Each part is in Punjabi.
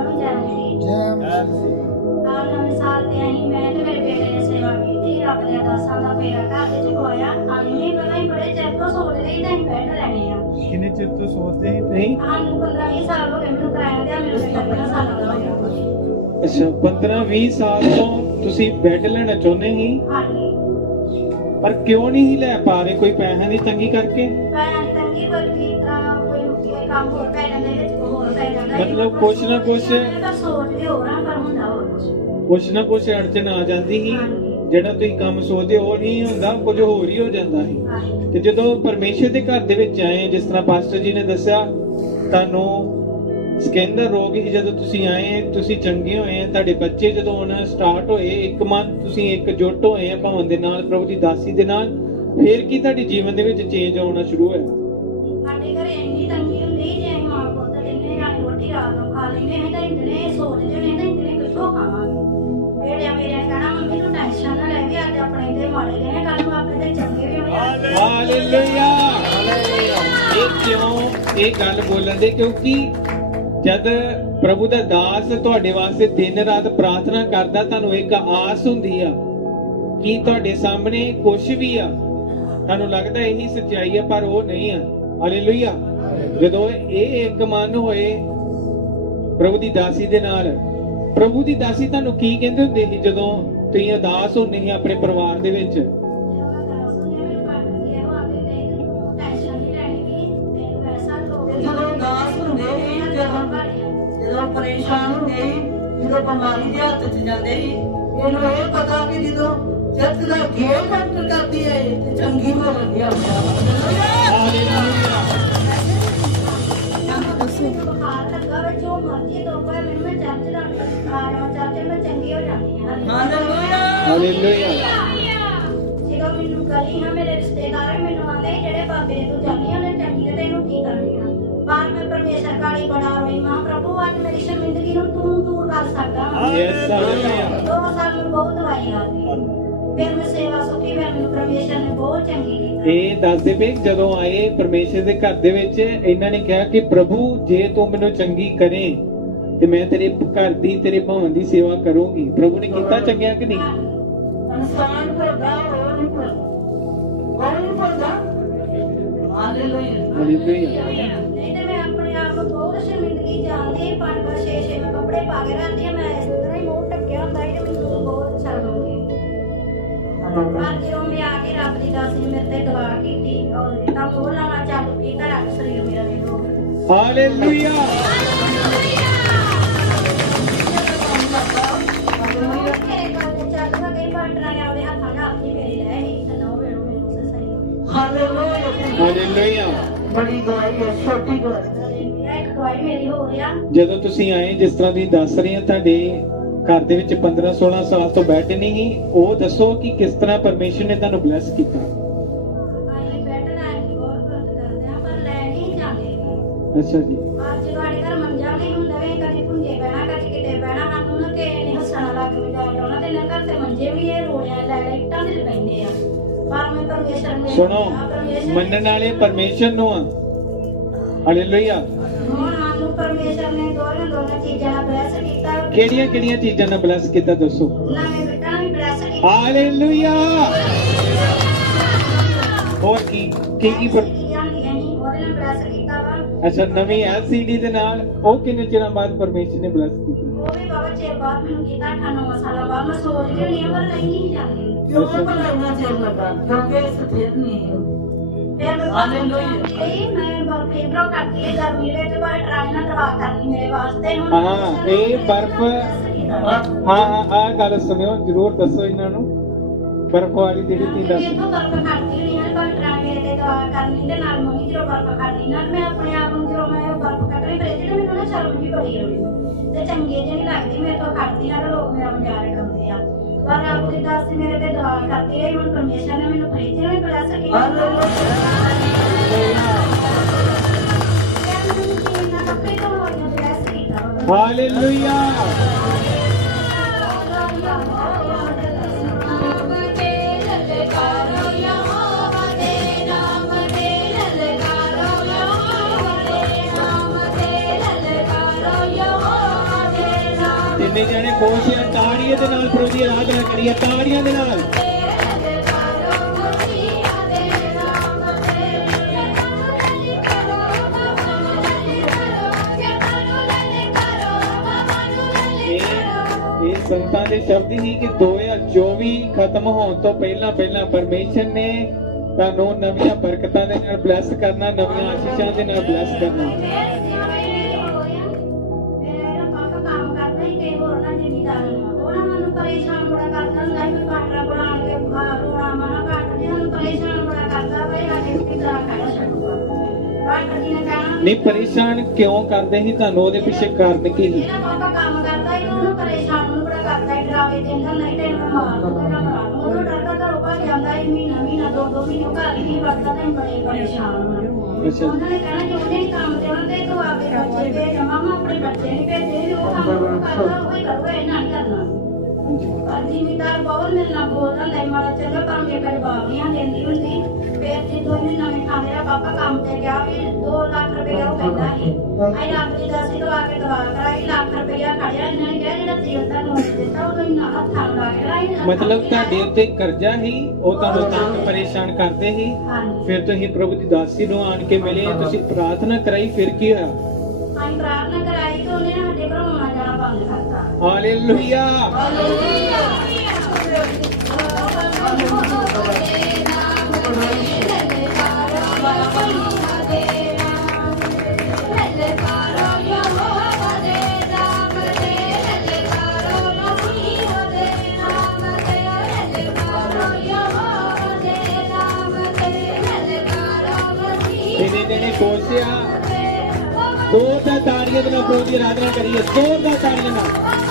ਨੂੰ ਜੈ ਮਸੀਹ ਜੈ ਮਸੀਹ ਆਹ ਨਵੇਂ ਸਾਲ ਤੇ ਅਸੀਂ ਮੈਂ ਤੇ ਮੇਰੇ ਬੇਟੇ ਨੇ ਸੇਵਾ ਕੀਤੀ ਰੱਬ ਦੇ ਦਾਸਾਂ ਦਾ ਫੇਰਾ ਘਰ ਦੇ ਚ ਹੋਇਆ ਅਸੀਂ ਨਹੀਂ ਪਤਾ ਹੀ ਬੜੇ ਚਿਰ ਤੋਂ ਸੋਚ ਰਹੀ ਤਾਂ ਅਸੀਂ ਬੈਠ ਲੈਣੇ ਆ ਕਿੰਨੇ ਚਿਰ ਤੋਂ ਸੋਚਦੇ ਸੀ ਤੁਸੀਂ? ਸਾਨੂੰ 15 20 ਸਾਲ ਹੋ ਗਏ ਮੈਨੂੰ ਕਿਰਾਇਆ ਤੇ ਮੇਰੇ ਬੇਟਾ 15 ਸਾਲਾਂ ਦਾ ਹੋਇਆ। ਅੱਛਾ 15 20 ਸਾਲ ਤੋਂ ਤੁਸੀਂ ਬੈੱਡ ਲੈਣਾ ਚਾਹੁੰਦੇ ਸੀ? ਹਾਂਜੀ। ਪਰ ਕਿਉਂ ਨਹੀਂ ਲੈ ਪਾ ਰਹੇ? ਕੋਈ ਪੈਸਿਆਂ ਦੀ ਤੰਗੀ ਕਰਕੇ? ਭੈਣ ਤੰਗੀ ਵਰਗੀ ਤਰ੍ਹਾਂ ਕੋਈ ਕੰਮ ਹੋਰ ਪੈ ਜਾਂਦਾ ਮਤਲਬ ਕੁਛ ਨਾ ਕੁਛ- ਇਹ ਤਾਂ ਸੋਚਦੇ ਹੋ ਨਾ ਪਰ ਹੁੰਦਾ ਹੋਰ ਕੁਛ। ਕੁਛ ਨਾ ਕੁਛ ਅੜਚਨ ਆ ਜਾਂਦੀ ਸੀ। ਜਿਹੜਾ ਤੁਸੀਂ ਕੰਮ ਸੋਚਦੇ ਉਹ ਨਹੀਂ ਹੁੰਦਾ ਕੁਝ ਹੋਰ ਹੀ ਹੋ ਜਾਂਦਾ ਹਾਂਜੀ। ਤੇ ਜਦੋਂ ਪਰਮੇਸ਼ਰ ਦੇ ਘਰ ਦੇ ਵਿੱਚ ਆਏ ਜਿਸ ਤਰ੍ਹਾਂ ਪਾਸਟਰ ਜੀ ਨੇ ਦੱਸਿਆ ਤੁਹਾਨੂੰ ਸਕਿਨ ਦਾ ਰੋਗ ਹੀ ਜਦੋਂ ਤੁਸੀਂ ਆਏ ਤੁਸੀਂ ਚੰਗੇ ਹੋਏ ਤੁਹਾਡੇ ਬੱਚੇ ਜਦੋਂ ਆਉਣਾ ਸਟਾਰਟ ਹੋਏ ਇੱਕ ਮਨ ਤੁਸੀਂ ਇੱਕ ਜੁੱਟ ਹੋਏ ਆ ਭਵਨ ਦੇ ਨਾਲ ਪ੍ਰਭੂ ਦੀ ਦਾਸੀ ਦੇ ਨਾਲ ਫੇਰ ਕੀ ਤੁਹਾਡੇ ਜੀਵਨ ਦੇ ਵਿੱਚ ਚੇਂਜ ਆਉਣਾ ਸ਼ੁਰੂ ਹੋਇਆ? ਸਾਡੇ ਘਰੇ ਇਹ ਗੱਲ ਬੋਲਣ ਦੇ, ਕਿਉਂਕਿ ਜਦ ਪ੍ਰਭੂ ਦਾ ਦਾਸ ਤੁਹਾਡੇ ਵਾਸਤੇ ਦਿਨ ਰਾਤ ਪ੍ਰਾਰਥਨਾ ਕਰਦਾ, ਤੁਹਾਨੂੰ ਇੱਕ ਆਸ ਹੁੰਦੀ ਆ ਕਿ ਤੁਹਾਡੇ ਸਾਹਮਣੇ ਕੁਝ ਵੀ ਆ। ਤੁਹਾਨੂੰ ਲੱਗਦਾ ਇਹੀ ਸੱਚਾਈ ਆ, ਪਰ ਉਹ ਨਹੀਂ ਆ। ਹਾਲੇਲੂਇਆ ਜਦੋਂ ਇਹ ਇੱਕ ਮਨ ਹੋਏ ਪ੍ਰਭੂ ਦੀ ਦਾਸੀ ਦੇ ਨਾਲ, ਪ੍ਰਭੂ ਦੀ ਦਾਸੀ ਤੁਹਾਨੂੰ ਕੀ ਕਹਿੰਦੇ ਹੁੰਦੇ ਸੀ? ਜਦੋਂ ਤੁਸੀਂ ਅਦਾਸ ਹੁੰਦੇ ਸੀ ਆਪਣੇ ਪਰਿਵਾਰ ਦੇ ਵਿੱਚ ਪਰੇਸ਼ਾਨ ਹੁੰਦੇ ਸੀ ਜਦੋਂ ਬਿਮਾਰੀ ਦੇ ਹੱਥ 'ਚ ਜਾਂਦੇ ਸੀ। ਇਹਨੂੰ ਇਹ ਪਤਾ ਕਿ ਜਦੋਂ ਜਦ ਦਾ ਘੇਰ ਡਾਕਟਰ ਕਰਦੀ ਹੈ ਤੇ ਚੰਗੀ ਹੋ ਜਾਂਦੀ ਆ ਹਾਲੇਲੂਇਆ। ਜਦੋਂ ਮੈਨੂੰ ਗਲੀ ਹਾਂ ਮੇਰੇ ਰਿਸ਼ਤੇਦਾਰ ਮੈਨੂੰ ਆਂਦੇ ਜਿਹੜੇ ਬਾਬੇ ਤੋਂ ਜਾਂਦੀ ਆ ਨੇ ਚੰਗੀ ਤੇ ਤੈਨੂੰ ਕੀ ਕਰਨੀ ਆ? ਬਾਹਰ ਮੈਂ ਪਰਮੇਸ਼ਰ ਪ੍ਰਭੂ ਅੱਜ ਮੇਰੀ ਸ਼ਰਮਿੰਦਗੀ ਨੂੰ ਤੂੰ ਦੂਰ ਕਰ ਸਕਦਾ। ਵਾ। ਯੈਸ ਹਾਲੇਲੂਇਆ ਦੋ ਸਾਲ ਮੈਨੂੰ ਬਹੁਤ ਦਵਾਈ ਆ ਗਈ। ਫਿਰ ਮੈਂ ਸੇਵਾ ਸੁਖੀ ਫਿਰ ਮੈਨੂੰ ਪਰਮੇਸ਼ਰ ਨੇ ਬਹੁਤ ਚੰਗੀ ਕੀਤੀ। ਇਹ ਦੱਸਦੇ ਕਿ ਜਦੋਂ ਆਏ ਪਰਮੇਸ਼ਰ ਦੇ ਘਰ ਦੇ ਵਿੱਚ ਇਹਨਾਂ ਨੇ ਕਿਹਾ ਕਿ ਪ੍ਰਭੂ ਜੇ ਤੂੰ ਮੈਨੂੰ ਚੰਗੀ ਕਰੇ ਤੇ ਮੈਂ ਤੇਰੇ ਘਰ ਦੀ ਤੇਰੇ ਭਵਨ ਦੀ ਸੇਵਾ ਕਰੂੰਗੀ। ਪ੍ਰਭੂ ਨੇ ਕੀਤਾ ਚੰਗਿਆ ਕਿ ਨਹੀਂ? ਇਨਸਾਨ ਭਰਦਾ ਹੋਰ ਨਹੀਂ ਭਰਦਾ। ਹੋਰ ਨਹੀਂ ਭਰਦਾ। ਹਾਲੇਲੂਇਆ ਹਾਲੇਲੂਇਆ ਨਹੀਂ ਤੇ ਮੈਂ ਆਪਣੇ ਆਪ ਨੂੰ ਬਹੁਤ ਸ਼ਰਮਿੰਦਗੀ ਜਾਣਦੀ ਪੰਜ ਪੰਜ ਛੇ ਛੇ ਮੈਂ ਕੱਪੜੇ ਪਾ ਕੇ ਰੱਖਦੀ ਆ ਮੈਂ ਇਸ ਤਰ੍ਹਾਂ ਹੀ ਮੂੰਹ ਢੱਕਿਆ ਹੁੰਦਾ ਸੀ ਤੇ ਮੈਨੂੰ ਬਹੁਤ ਸ਼ਰਮ ਆਉਂਦੀ ਪਰ ਜਦੋਂ ਮੈਂ ਆ ਕੇ ਰੱਬ ਦੀ ਦਾਸ ਨੇ ਮੇਰੇ ਤੇ ਦੁਆ ਕੀਤੀ ਔਰ ਜਿੱਦਾਂ ਮੂੰਹ ਲਾਣਾ ਚਾਲੂ ਕੀਤਾ ਰੱਬ ਸਰੀਰ ਮੇਰਾ ਦੇ ਦੋ ਹਾਲੇਲੂਇਆ ਮੇਰੇ ਕੋਲ ਚੱਲਦਾ ਕਈ ਬਾਟਰਾਂ ਨੇ ਉਹਦੇ ਹੱਥਾਂ ਨਾਲ ਆਪਣੀ ਮੇਰੀ ਲੈ ਹੀ ਤੇ ਨੋ ਮੈਨੂੰ ਮੈਨੂੰ ਸਹੀ ਹਾਲੇਲੂਇਆ ਹਾਲੇਲੂਇਆ ਬੜੀ ਦਵਾਈ ਹੈ ਛੋਟੀ ਦਵਾਈ ਇਹ ਇੱਕ ਦਵਾਈ ਮੇਰੀ ਹੋ ਜਦੋਂ ਤੁਸੀਂ ਆਏ ਜਿਸ ਤਰ੍ਹਾਂ ਤੁਸੀਂ ਦੱਸ ਰਹੇ ਹੋ ਤੁਹਾਡੇ ਘਰ ਦੇ ਵਿੱਚ 15 16 ਸਾਲ ਤੋਂ ਬੈੱਡ ਨਹੀਂ ਸੀ ਉਹ ਦੱਸੋ ਕਿ ਕਿਸ ਤਰ੍ਹਾਂ ਪਰਮੇਸ਼ਰ ਨੇ ਤੁਹਾਨੂੰ ਬਲੈਸ ਕੀਤਾ? ਅਸੀਂ ਬੈੱਡ ਲੈਣ ਦੀ ਬਹੁਤ ਕੋਸ਼ਿਸ਼ ਕਰਦੇ ਆ ਪਰ ਲੈ ਨਹੀਂ ਜਾਂਦੇ। ਅੱਛਾ ਜੀ। ਅੱਜ ਤੁਹਾਡੇ ਘਰ ਮੰਜਾ ਨਹੀਂ ਹੁੰਦਾ ਵੇ ਕਦੀ ਭੁੰਜੇ ਬਹਿਣਾ ਕਦੀ ਕਿਤੇ ਬਹਿਣਾ ਸਾਨੂੰ ਨਾ ਕਿਸੇ ਨੇ ਹੱਸਣਾ ਲੱਗ ਮਜਾ ਲਾਉਣਾ ਤੇ ਨਾ ਘਰ ਤੇ ਮੰਜੇ ਵੀ ਇਹ ਰੋੜਿਆਂ ਲੈ ਲੈ ਇੱਟਾਂ ਦੇ ਪੈਂਦੇ ਆ। ਪਰ ਮੈਂ ਪਰਮੇਸ਼ਰ ਨੂੰ ਸੁਣੋ ਮੰਨਣ ਵਾਲੇ ਪਰਮੇਸ਼ਰ ਨੂੰ ਆ। ਹਾਲੇਲੂਇਆ ਪਰਮੇਸ਼ਰ ਨੇ ਦੋਨਾਂ ਦੋਨਾਂ ਚੀਜ਼ਾਂ ਨਾਲ ਬਲੈਸ ਕੀਤਾ। ਕਿਹੜੀਆਂ ਕਿਹੜੀਆਂ ਚੀਜ਼ਾਂ ਨਾਲ ਬਲੈਸ ਕੀਤਾ ਦੱਸੋ? ਨਵੇਂ ਬੇਟਾ ਵੀ ਬਲੈਸ ਕੀਤਾ। ਹਾਲੇਲੂਇਆ ਹੋਰ ਕੀ? ਕੀ ਕੀ ਪਰ- ਅੱਛਾ ਨਵੀਂ ਐਲਸੀਡੀ ਦੇ ਨਾਲ ਉਹ ਕਿੰਨੇ ਚਿਰਾਂ ਬਾਅਦ ਪਰਮੇਸ਼ਰ ਨੇ ਬਲੈਸ ਕੀਤਾ? ਉਹ ਵੀ ਬਾਬਾ ਚਿਰ ਬਾਅਦ ਮੈਨੂੰ ਕੀਤਾ 98 ਸਾਲਾਂ ਬਾਅਦ। ਮੈਂ ਸੋਚਦੀ ਹੁੰਦੀ ਹਾਂ ਪਰ ਨਹੀਂ ਜਾਂਦੀ। ਕਿਉਂ ਭਲਾ ਇੰਨਾ ਚਿਰ ਲੱਗਾ ਕਿਉਂਕਿ ਸਥਿਰ ਨਹੀਂ ਹੈ। ਫਿਰ ਮੈਂ ਬਰਫ ਇਧਰੋਂ ਕਰਦੀ ਹੈ ਗਰਮੀ ਦੇ ਤੇ ਬਾਹਰ ਟਰਾਈ ਨਾਲ ਦਵਾ ਕਰਨੀ ਮੇਰੇ ਵਾਸਤੇ। ਹੁਣ ਹਾਂ, ਇਹ ਬਰਫ਼- ਹਾਂ ਹਾਂ ਆਹ ਗੱਲ ਸੁਣਿਓ ਜਰੂਰ ਦੱਸੋ ਇਹਨਾਂ ਨੂੰ। ਬਰਫ਼ ਵਾਲੀ ਜਿਹੜੀ ਤੀ ਦੱਸ ਇਹ ਤੋਂ ਬਰਫ ਕੱਢਦੀ ਨਹੀਂ ਹੈ ਟਰਾਈ ਮੇਰੇ ਤੇ ਦਵਾ ਕਰਨੀ ਦੇ ਨਾਲ ਮੰਮੀ ਜਦੋਂ ਬਰਫ ਕੱਢਦੀ ਨਾ ਮੈਂ ਆਪਣੇ ਆਪ ਨੂੰ ਜਦੋਂ ਮੈਂ ਬਰਫ ਕੱਢਣੀ ਫਿਰ ਜਿਹੜੇ ਮੈਨੂੰ ਨਾ ਸ਼ਰਮ ਜੀ ਬੜੀ ਆਉਂਦੀ ਤੇ ਚੰਗੇ ਜਿਹੀ ਨਹੀਂ ਲੱਗਦੀ ਮੇਰੇ ਤੋਂ ਕੱਢਦੀ ਨਾ ਤੇ ਲੋਕ ਮੇਰਾ ਮਜ਼ਾਕ ਆ ਪਰ ਰੱਬ ਦੀ ਦਾਸ ਮੇਰੇ ਤੇ ਦਵਾ ਕਰਦੀ ਹੈ ਹੁਣ ਪਰਮੇਸ਼ਰ ਨੇ ਮੈਨੂੰ ਬਲੈਸ ਕੀਤਾ। ਹਾਲੇਲੂਇਆ। ਜਿੰਨੇ ਜਾਣੇ ਖੁਸ਼ ਤਾੜੀਆਂ ਦੇ ਨਾਲ ਪ੍ਰਭੂ ਦੀ ਆਰਾਧਨਾ ਕਰੀਏ ਤਾੜੀਆਂ ਦੇ ਨਾਲ। ਸੰਤਾਂ ਦੇ ਸ਼ਬਦ ਹੀ ਕਿ 2024 ਖਤਮ ਹੋਣ ਤੋਂ ਪਹਿਲਾਂ ਪਹਿਲਾਂ ਪਰਮੇਸ਼ਰ ਨੇ ਤੁਹਾਨੂੰ ਨਵੀਆਂ ਬਰਕਤਾਂ ਦੇ ਨਾਲ ਬਲੈਸ ਕਰਨਾ, ਨਵੀਆਂ ਆਸ਼ੀਸ਼ਾਂ ਦੇ ਨਾਲ ਬਲੈਸ ਕਰਨਾ। ਨਹੀਂ ਪਰੇਸ਼ਾਨ ਕਿਉਂ ਕਰਦੇ ਸੀ? ਤੁਹਾਨੂੰ ਉਹਦੇ ਪਿੱਛੇ ਕਾਰਨ ਕੀ ਸੀ? ਜਿਹੜਾ ਪਾਪਾ ਕੰਮ ਕਰਦਾ ਹੀ ਉਹਨੂੰ ਪਰੇਸ਼ਾਨ ਨੂੰ ਬੜਾ ਕਰਦਾ ਹੀ ਡਰਾਵੇ ਦਿੰਦਾ ਨਹੀਂ ਤੈਨੂੰ ਮੈਂ ਮਾਰ ਦੂੰਗਾ ਜਾਂ ਮਾਰ ਦੂੰਗਾ। ਉਹ ਡਰਦਾ ਘਰੋਂ ਭੱਜ ਜਾਂਦਾ ਹੀ ਮਹੀਨਾ ਮਹੀਨਾ ਦੋ ਦੋ ਮਹੀਨੇ ਘਰ ਹੀ ਨਹੀਂ ਵੜਦਾ ਤੇ ਬੜੇ ਪਰੇਸ਼ਾਨ ਹੋਣਾ ਅੱਛਾ। ਉਹਨਾਂ ਨੇ ਕਹਿਣਾ ਕਿ ਉਹਨੇ ਨੀ ਕੰਮ ਤੇ ਉਹਨਾਂ ਦੇ ਤੂੰ ਆਪੇ ਬੱਚੇ ਭੇਜ ਮਾਮਾ ਆਪਣੇ ਬੱਚੇ ਨਹੀਂ ਭੇਜੇ ਵੀ ਉਹ ਕੰਮ ਉਹ ਕਰਦਾ ਉਹ ਹੀ ਕਰੂਗਾ ਇਹਨਾਂ ਨਹੀਂ ਕਰਨਾ। ਪਰ ਜ਼ਿਮੀਦਾਰ ਬਹੁਤ ਮੇਰੇ ਨਾਲ ਬੋਲਦਾ ਲੈ ਮਾੜਾ ਚੰਗਾ ਪਰ ਮੇਰੇ ਕੋਲ ਬਾਵੀਆਂ ਦਿੰਦੀ ਹੁੰਦੀ ਫਿਰ ਜਦੋਂ ਇਹਨੇ ਨਵੇਂ ਥਾਂ ਮੇਰਾ ਪਾਪਾ ਕੰਮ ਤੇ ਗਿਆ ਵੀ 2 ਲੱਖ ਰੁਪਏ ਉਹ ਕਹਿੰਦਾ ਸੀ। ਆਈ ਰੱਬ ਦੀ ਦਾਸੀ ਦਵਾ ਕੇ ਦਵਾ ਕਰਾਈ ਲੱਖ ਰੁਪਇਆ ਖੜਿਆ ਇਹਨਾਂ ਨੇ ਕਿਹਾ ਜਿਹੜਾ ਤੇਲ ਤੁਹਾਨੂੰ ਦਿੱਤਾ ਉਹ ਇਹਨਾਂ ਹੱਥਾਂ ਨੂੰ ਲਾ ਕੇ ਲਾਈ ਮਤਲਬ ਤੁਹਾਡੇ ਉੱਤੇ ਕਰਜ਼ਾ ਹੀ ਉਹ ਤੁਹਾਨੂੰ ਤੰਗ ਪਰੇਸ਼ਾਨ ਕਰਦੇ ਹਾਂਜੀ। ਫਿਰ ਤੁਸੀਂ ਪ੍ਰਭੂ ਦੀ ਦਾਸੀ ਨੂੰ ਆਣ ਕੇ ਮਿਲੇ ਤੁਸੀਂ ਪ੍ਰਾਰਥਨਾ ਕਰਾਈ ਫਿਰ ਕੀ ਹੋਇਆ? ਅਸੀਂ ਪ੍ਰਾਰਥਨਾ ਕਰਾਈ ਤੇ ਉਹਨੇ ਸਾਡੇ ਘਰੋਂ ਆਉਣਾ ਜਾਣਾ ਬੰਦ ਕਰਤਾ। ਹਾਲੇਲੂਇਆ। ਇਹਨੇ ਪ੍ਰਭੂ ਦੀ ਆਰਾਧਨਾ ਕਰੀਏ ਦੋ ਦਾ ਤਾੜੀਆਂ ਨਾਲ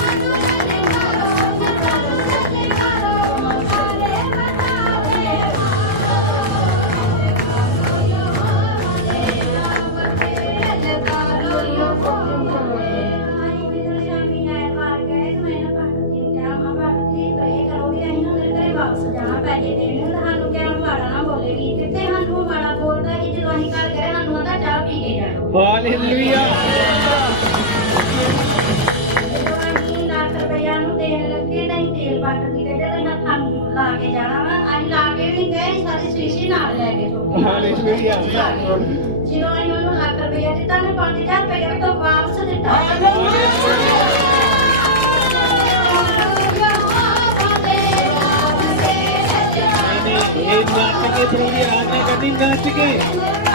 ਹਾਲੇਲੂਇਆ ਹਾਲੇਲੂਇਆ ਜਦੋਂ ਅਸੀਂ ਉਹਨੂੰ ਲੱਖ ਰੁਪਇਆ ਦਿੱਤਾ ਨੇ 5000 ਰੁਪਇਆ ਤੋਂ ਵਾਪਸ ਦਿੱਤਾ। ਨਹੀਂ, ਇਹ ਨੱਚ ਕੇ ਪ੍ਰਭੂ ਦੀ ਆਰਾਧਨਾ ਕਰਨੀ ਨੱਚ ਕੇ।